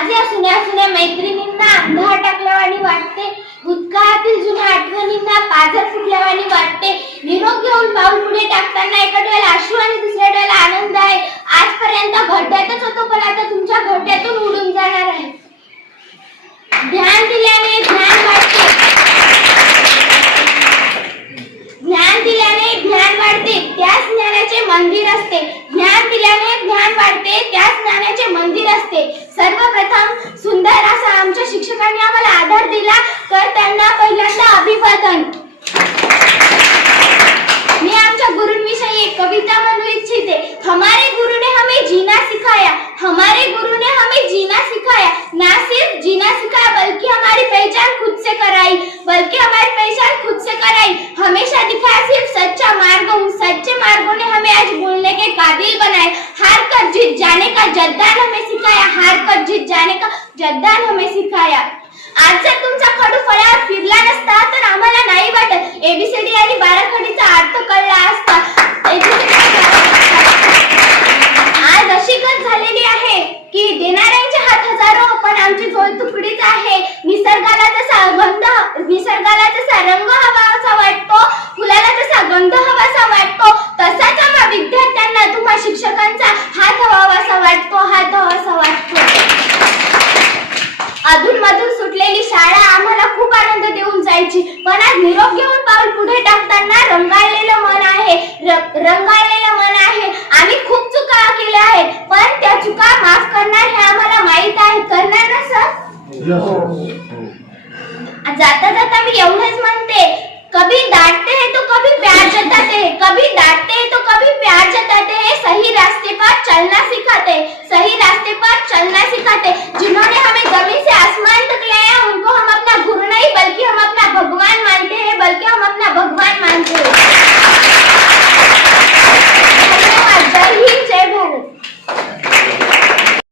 आज या सुन्या सुन्या मैत्रिणींना अंधार टाकल्यावानी वाटते, भूतकाळातील जुन्या आठवणींना पाझर फुटल्यावानी वाटते. निरोप घेऊन पाऊल पुढे टाकताना एका डोळ्याला अश्रू आणि दुसऱ्या डोळ्याला आनंद आहे. आजपर्यंत घड्यातच होतो पण आता तुमच्या घड्यातून उडून जाणार आहे. ध्यान दिल्याने ज्ञान वाढते, ज्ञान दिल्याने ज्ञान वाढते, त्याच ज्ञानाचे मंदिर असते. ज्ञान दिल्याने ज्ञान वाढते, त्याच ज्ञानाचे मंदिर असते. सर्वप्रथम सुंदर असा आमच्या शिक्षकांनी आम्हाला आधार दिला तर त्यांना पहिल्यांदा अभिवादन. मी आमच्या गुरूंविषयी एक कविता म्हणू इच्छिते. हमारे गुरु ने हमें जीना सिखाया, हमारे गुरु ने हमें जीना सिखाया, ना सिर्फ जीना सिखाया बल्कि हमारी पहचान खुद से कराई, बल्कि हमारी पहचान खुद से कराई. हमेशा दिखाया सिर्फ सच्चा मार्ग, उन सच्चे मार्गों ने हमें आज बोलने के काबिल बनाए. हार कर जीत जाने का जद्दान हमें सिखाया, हार कर जीत जाने का जद्दान हमें सिखाया. आज जर तुमचा खडू फळ्यावर फिरला नसता तर आम्हाला नाही वाटत एबीसीडी आणि बाराखडीचा अर्थ कळला असता. आज अशी गत झालेली आहे की देणाऱ्यांचे हात हजारो पण आमची झोल तुकडीच आहे. निसर्गाला जसा रंग हवासा वाटतो, फुलाला जसा गंध हवासा वाटतो, तसाच आम्हा विद्यार्थ्यांना तुम्हा शिक्षकांचा हात हवासा वाटतो, हात हवासा वाटतो. अधूनमधून सुटलेली शाळा आम्हाला खूप आनंद देऊन जायची, पण आज निरोप घेऊन पाऊल पुढे टाकताना रंगाळलेलं मन आहे, रंगाळलेलं मन आहे. आम्ही खूप चुका केल्या आहेत पण त्या चुका माफ करणार हे आम्हाला माहित आहे. करणार ना सर? जाता जाता मी एवढंच म्हणते, कभी डांटते हैं तो कभी प्यार जताते हैं, कभी डांटते हैं तो कभी प्यार जताते हैं. सही रास्ते पर चलना सिखाते, सही रास्ते पर चलना सिखाते.